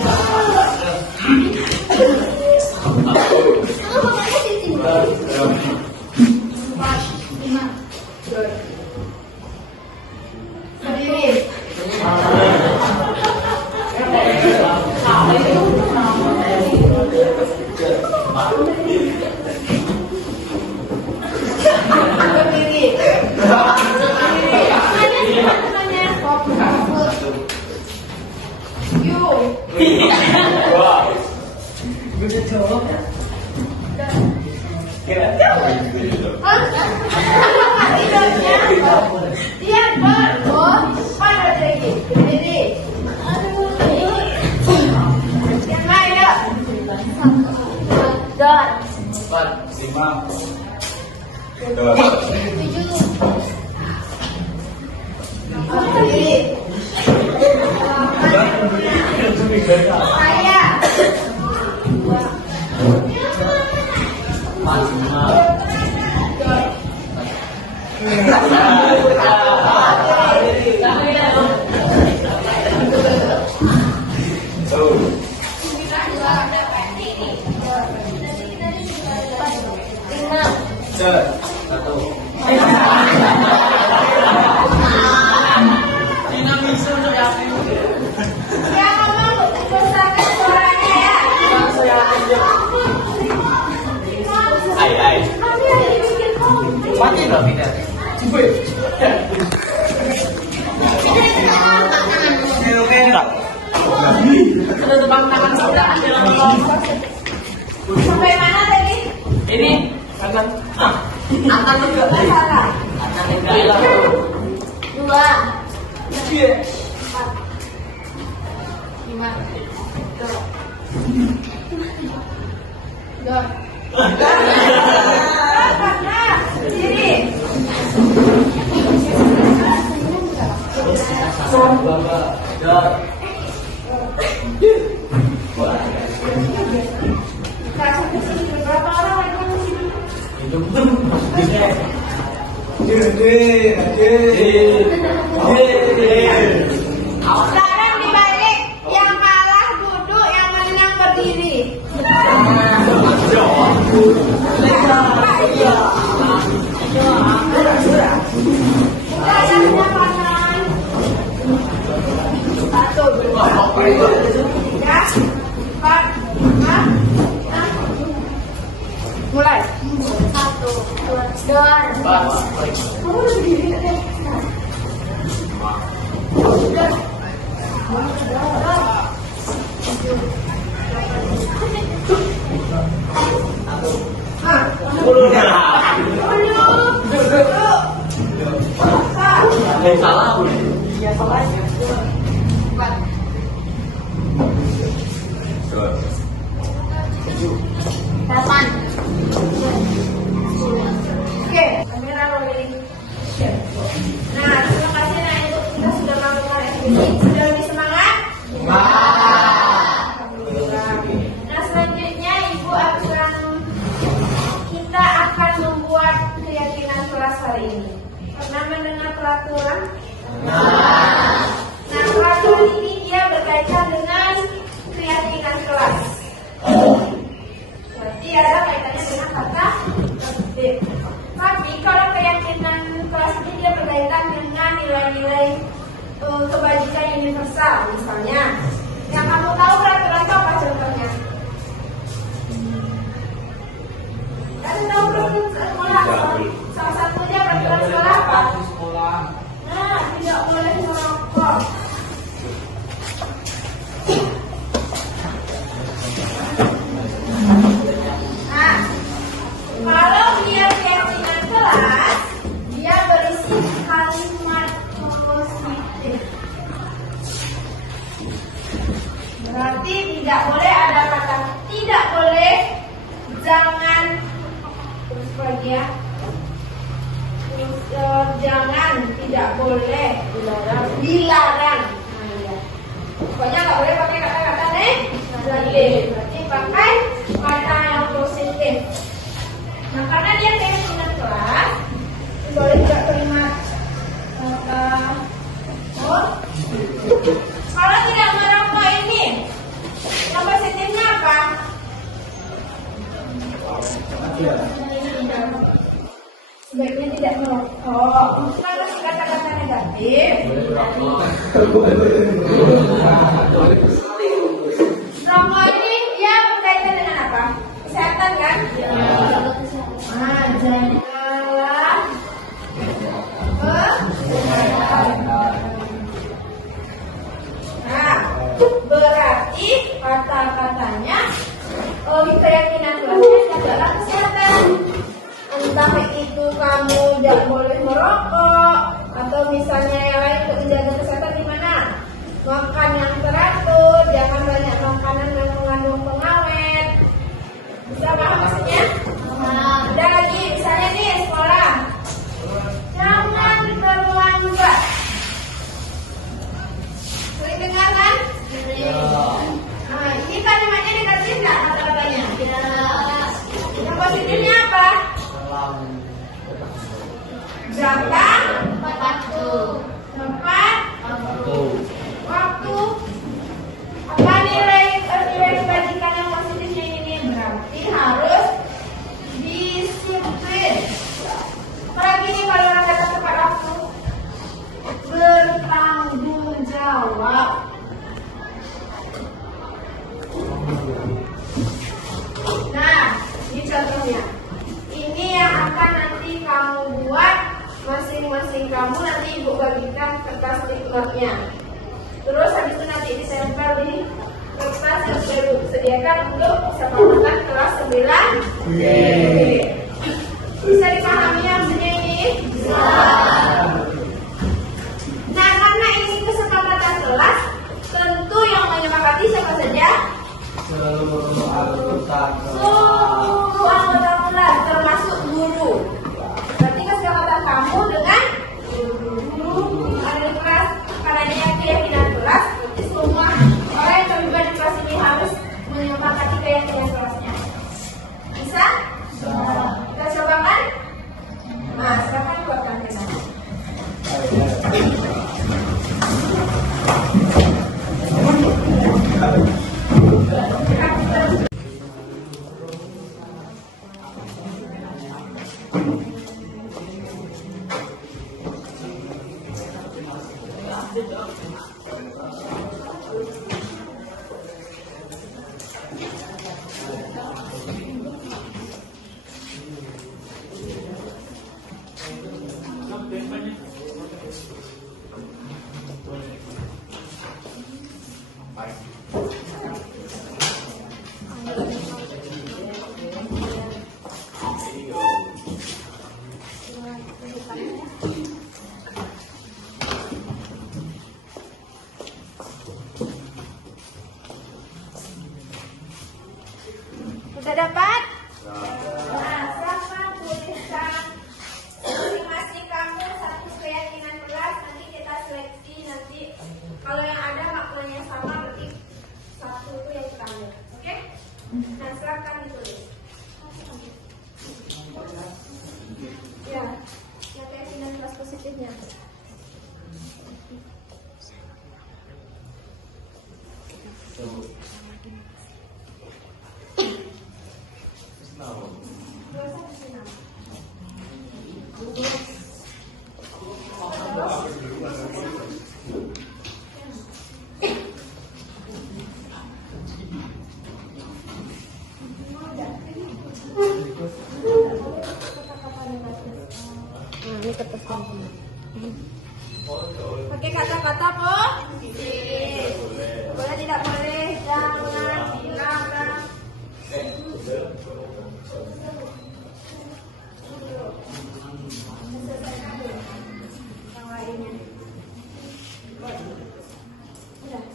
Berdiri. Dia pada lagi. Berdiri. Yang lain ya. Dot. 4, 5. 7. Berdiri. Saya. Sampai mana tadi? Ini akan Akan juga salah. Dua. Empat. Lima. Dua. Diri. Sampai sini berapa orang lagi di sini? Sekarang dibalik, yang kalah duduk, yang menang berdiri. Satu, dua, tiga, empat, lima, enam. Mulai. Satu, dua, delapan. Oke, kamera rolling. Nah, terima kasih Nak untuk kita sudah melakukan ini. Sudah lebih semangat? Alhamdulillah. Nah, selanjutnya kita akan membuat keyakinan kelas hari ini. Pernah mendengar peraturan? Nah, peraturan ini dia berkaitan dengan keyakinan kelas. Berarti ada kaitannya dengan kata tertib. Tapi kalau keyakinan kelas ini dia berkaitan dengan nilai-nilai kebajikan universal, misalnya. Yang kamu tahu peraturan itu apa contohnya? Kamu tahu peraturan sekolah? Salah satunya peraturan sekolah apa? Nah, tidak boleh merokok. Nah, kalau dia keyakinan kelas, dia berisi kalimat positif. Berarti tidak boleh ada kata tidak boleh, jangan, terus lagi ya. Jangan, tidak boleh, dilarang. Nah, ya. Pokoknya nggak boleh pakai kata-kata negatif. Berarti pakai kata yang positif. Nah, karena dia keyakinan kelas, boleh juga terima kata kalau tidak merokok ini, yang positifnya apa? Sebaiknya tidak merokok. Kalau kata-kata negatif, rokok ini dia berkaitan dengan apa? Kesehatan kan? Nah, janganlah Nah, berarti kata-katanya keyakinan kelasnya adalah kesehatan. Entah itu kamu tidak boleh merokok atau misalnya yang lain untuk menjaga kesehatan gimana? Makan yang teratur, jangan banyak makanan yang mengandung pengawet. Bisa paham maksudnya? Ada lagi, misalnya nih sekolah, jangan terlambat. Sering dengar kan? Nah, ini kalimatnya negatif nggak kata-katanya? Yang positifnya apa? Datang tepat waktu. Apa nilai kebajikan yang positifnya ini? Berarti harus disiplin. Apalagi nih kalau orang datang tepat waktu, bertanggung jawab. Nah, ini contohnya. Ini yang akan nanti kamu buat masing-masing kamu, nanti ibu bagikan kertas stikernya. Terus habis itu nanti ditempel di kertas yang sudah ibu sediakan untuk kesepakatan kelas 9. Bisa dipahami maksudnya ini? Bisa. Nah, karena ini kesepakatan kelas, tentu yang menyepakati siapa saja? Seluruh anggota kelas, termasuk guru. Berarti kesepakatan kamu dengan guru ada di kelas, karena dia Sudah dapat? Nah, silakan tuliskan masing-masing kamu satu keyakinan kelas. Nanti kita seleksi nanti. Kalau yang ada maknanya sama berarti satu itu yang kita ambil. Oke? Nah, silakan ditulis. Ya, yang keyakinan kelas positifnya. Ini kertas kamu. Pakai kata-kata positif. Boleh tidak boleh, jangan dilarang. Yang lainnya. Udah.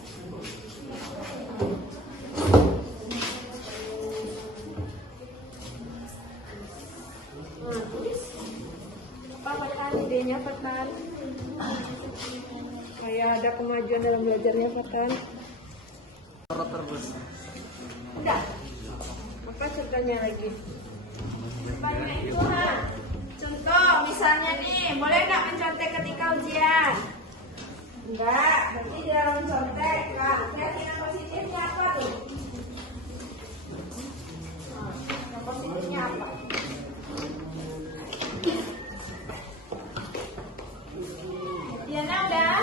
Nah, tulis. Apa Fatan? Idenya Fatan? Kayak ada kemajuan dalam belajarnya Fatan. Udah. Apa contohnya lagi? Contohnya itu contoh misalnya nih, boleh nggak mencontek ketika ujian? Enggak, berarti jarang mencontek. Nah, keyakinan positifnya apa tuh? Yang positifnya apa? Diana udah?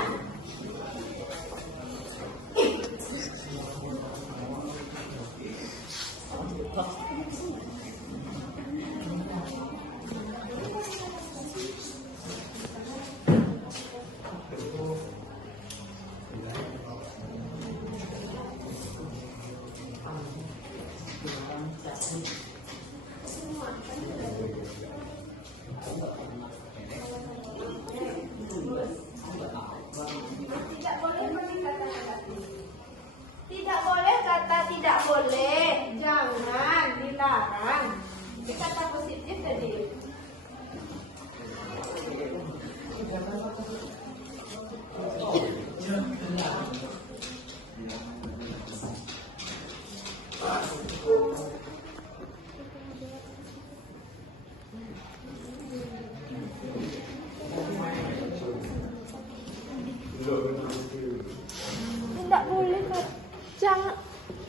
Tidak boleh kata tidak boleh, jangan, dilarang. Ini kata positif tadi. Tidak boleh jangan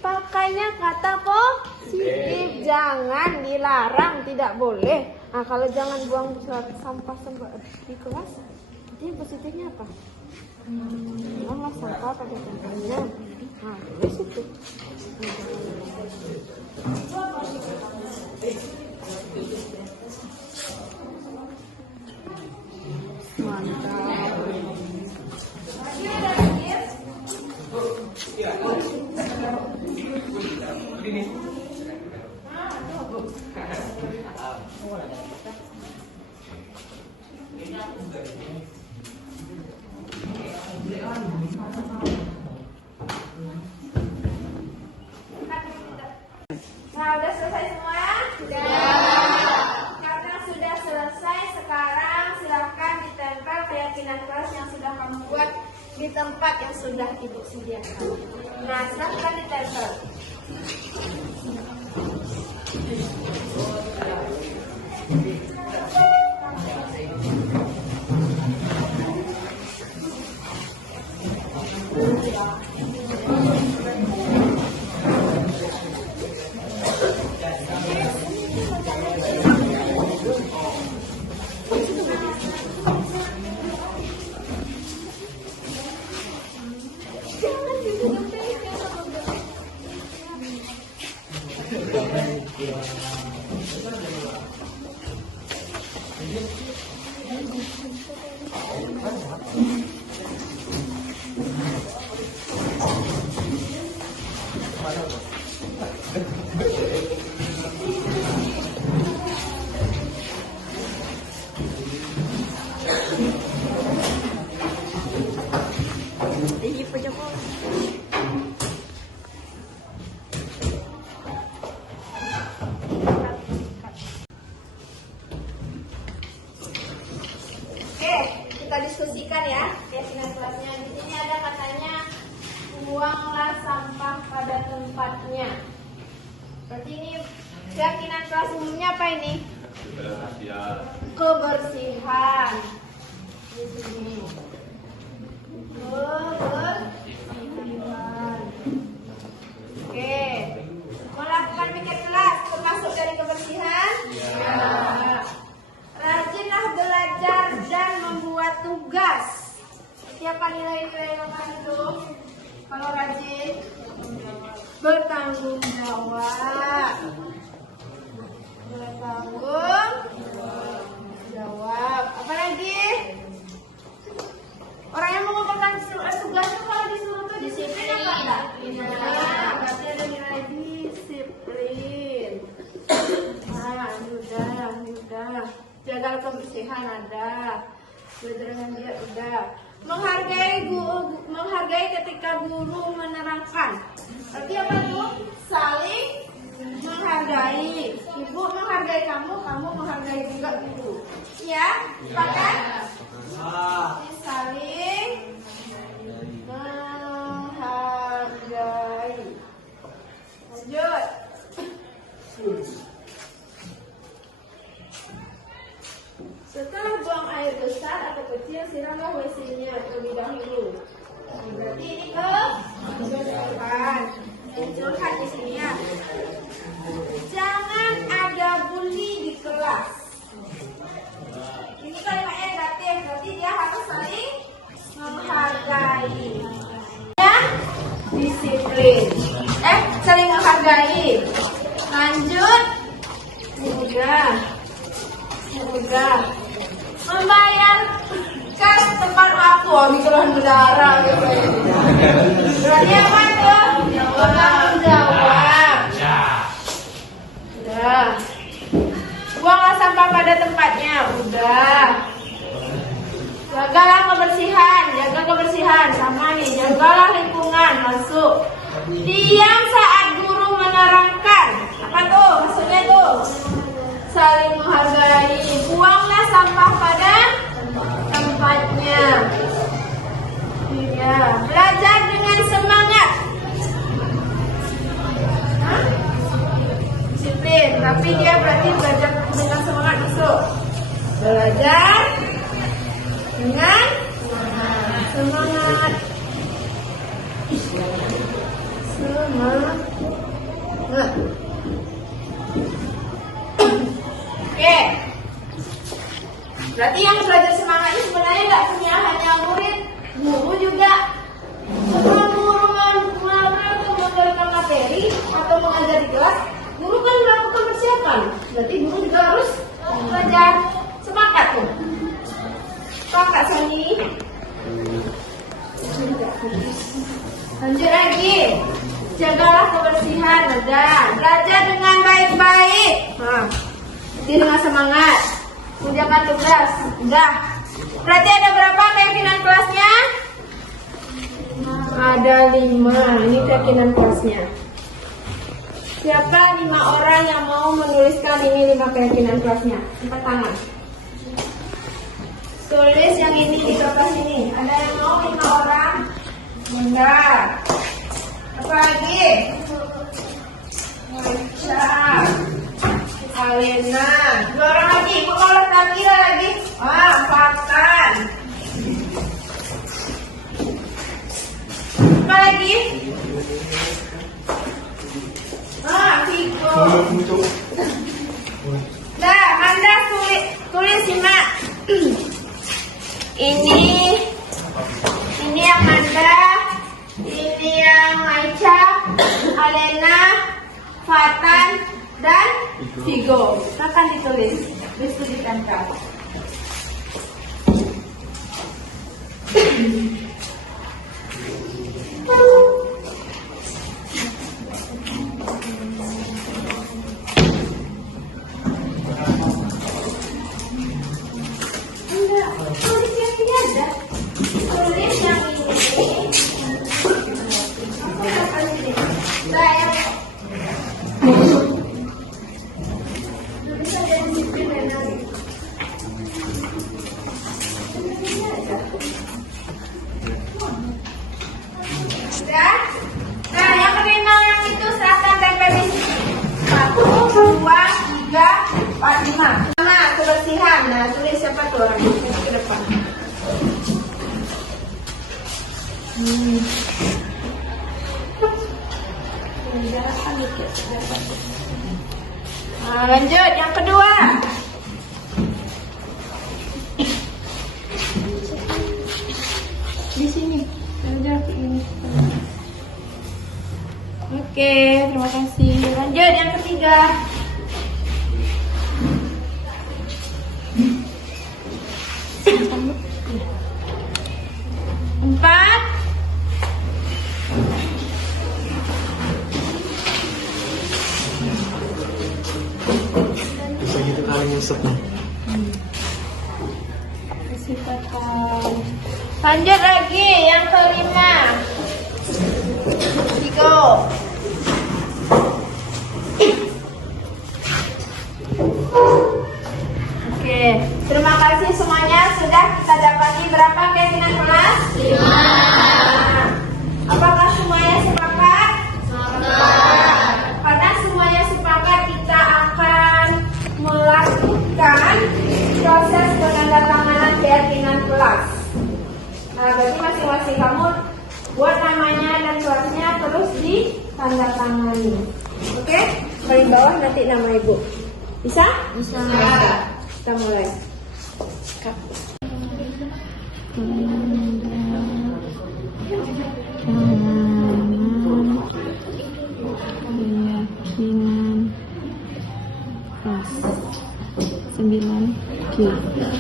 pakainya kata positif, jangan, dilarang, tidak boleh. Nah, kalau jangan buang sampah di kelas, jadi positifnya apa? Buanglah sampah pada tempatnya. Nah, di situ. Mantap. Nah, udah selesai semua? Sudah. Karena sudah selesai, sekarang silakan ditempel keyakinan kelas yang sudah kamu buat di tempat yang sudah Ibu sediakan. Nah, silakan ditempel. didiskusikan ya keyakinan kelasnya. Di sini ada katanya buanglah sampah pada tempatnya. Berarti ini keyakinan kelas umumnya apa ini? Kebersihan. Di sini. Kebersihan. Oke. Melakukan pikir kelas termasuk dari kebersihan? Ya. Rajinlah belajar dan membuat tugas. Siapa nilai-nilai yang itu? Kalau rajin, bertanggung jawab. Bertanggung jawab. Apa lagi? Orang yang mengumpulkan tugas itu kalau disuruh tuh disiplin apa enggak? Nah, berarti ada nilai disiplin. Nah, udah. Jaga kebersihan ada. Belajar dengan dia udah. Menghargai ketika guru menerangkan. Berarti apa tuh? Saling menghargai. Ibu menghargai kamu menghargai juga guru. Ya, pakai? Saling menghargai. Lanjut. Setelah buang air besar atau kecil, siramlah WC-nya terlebih dahulu. Berarti ini kebersihan. Curhat di sini ya. Jangan ada bully di kelas. Ini kalimatnya negatif, berarti dia harus saling menghargai. Dan disiplin. Saling menghargai. Lanjut. Udah. Membayarkan tepat waktu. Mikrohan berdarah. Berarti apa tuh? Bertanggung jawab. Udah. Buanglah sampah pada tempatnya. Udah. Jagalah kebersihan. Sama nih. Jagalah lingkungan. Masuk. Diam saat guru menerangkan. Apa tuh? Maksudnya tuh? Saling menghargai. Buanglah sampah pada tempatnya. Iya. Belajar dengan semangat. Disiplin. Tapi dia berarti belajar dengan semangat masuk. Belajar dengan semangat. Oke. Berarti yang belajar semangat ini sebenarnya nggak punya hanya murid, guru juga. Setelah guru mengajarkan materi atau mengajar di kelas, guru kan melakukan persiapan. Berarti guru juga harus belajar. Semangat tuh. Semangat Sani. Lanjut lagi. Jagalah kebersihan. Belajar dengan baik-baik. Dengan semangat. Menjaga tugas. Udah. Berarti ada berapa keyakinan kelasnya? Ada 5. Ini keyakinan kelasnya. Siapa 5 orang yang mau menuliskan ini 5 keyakinan kelasnya? Angkat tangan. Tulis yang ini di kertas ini. Ada yang mau 5 orang? Enggak. Apa lagi? Alena. 2 orang lagi. Ibu kalau lagi. 4-an. Apa lagi? Viko. Nah, Anda tulis simak. Ini yang Anda, ini yang Aicha, Alena, Fatan, dan Vigo. Akan ditulis, bisa ditempel. Tulis yang ini aja. Tulis yang ini. Aku dapat ini. Saya. Tulis aja disiplin dan lagi. Ini aja. Ataskan dikit. Nah, lanjut yang kedua. Di sini. Udah ini. Oke, terima kasih. Lanjut yang ketiga. Empat. Bisa gitu kali nyusup nih. Lanjut lagi yang kelima. Tiga. Oke, terima kasih semuanya. Sudah kita dapati berapa keyakinan kelas? 5. Apakah semuanya sepakat? Sepakat. Karena semuanya sepakat, kita akan melakukan proses penandatanganan keyakinan kelas. Nah, berarti masing-masing kamu buat namanya dan kelasnya terus ditandatangani. Oke? Paling bawah nanti nama ibu. Bisa? Bisa. Kita mulai.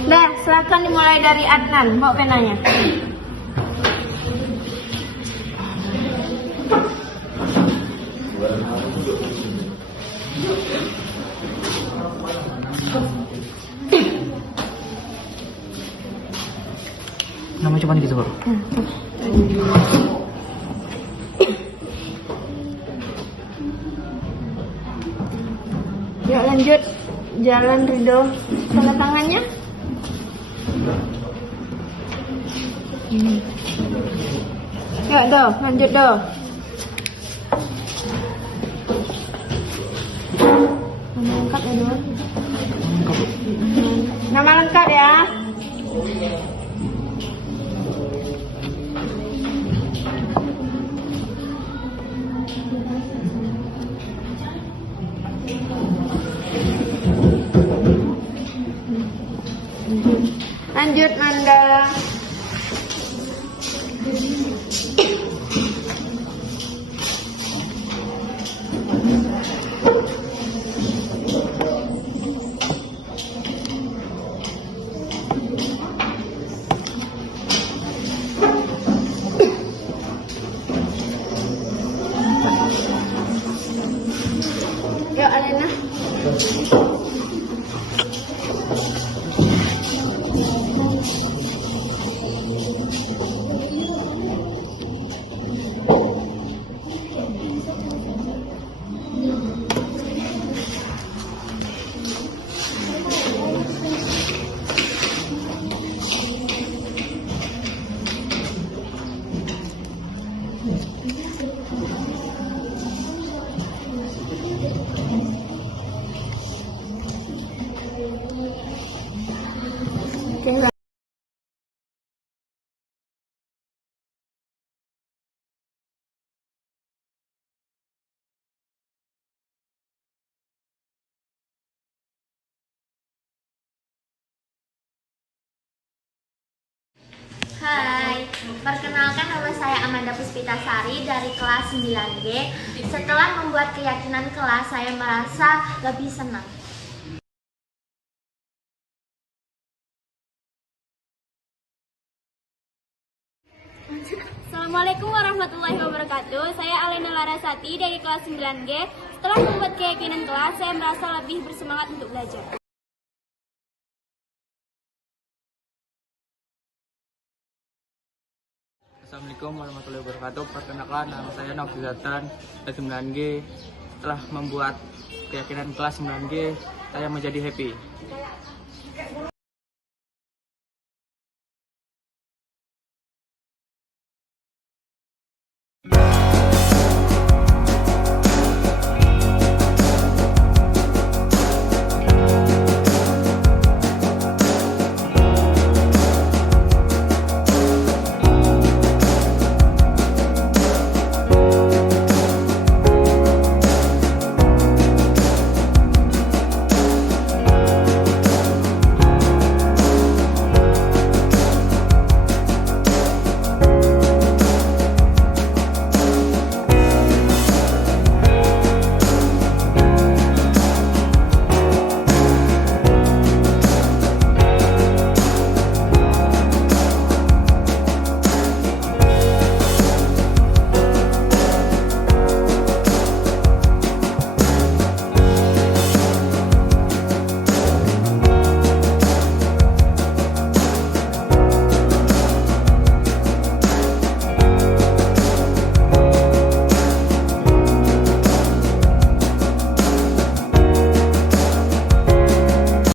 Nah, silakan dimulai dari Adnan. Bawa penanya. Nama cuma gitu, Bro. Yuk lanjut. Jalan Ridho. Tanda tangannya. Yuk Do, lanjut Do. Nama lengkap ya Do. Nama lengkap ya. Lanjut Manda. Yuk Alena. Hai, perkenalkan nama saya Amanda Puspitasari dari kelas 9G. Setelah membuat keyakinan kelas, saya merasa lebih senang. Assalamualaikum warahmatullahi wabarakatuh. Saya Alena Larasati dari kelas 9G. Setelah membuat keyakinan kelas, saya merasa lebih bersemangat untuk belajar. Assalamualaikum warahmatullahi wabarakatuh. Perkenalkan, nama saya Nofri Zatan dari 9G. Setelah membuat keyakinan kelas 9G, saya menjadi happy.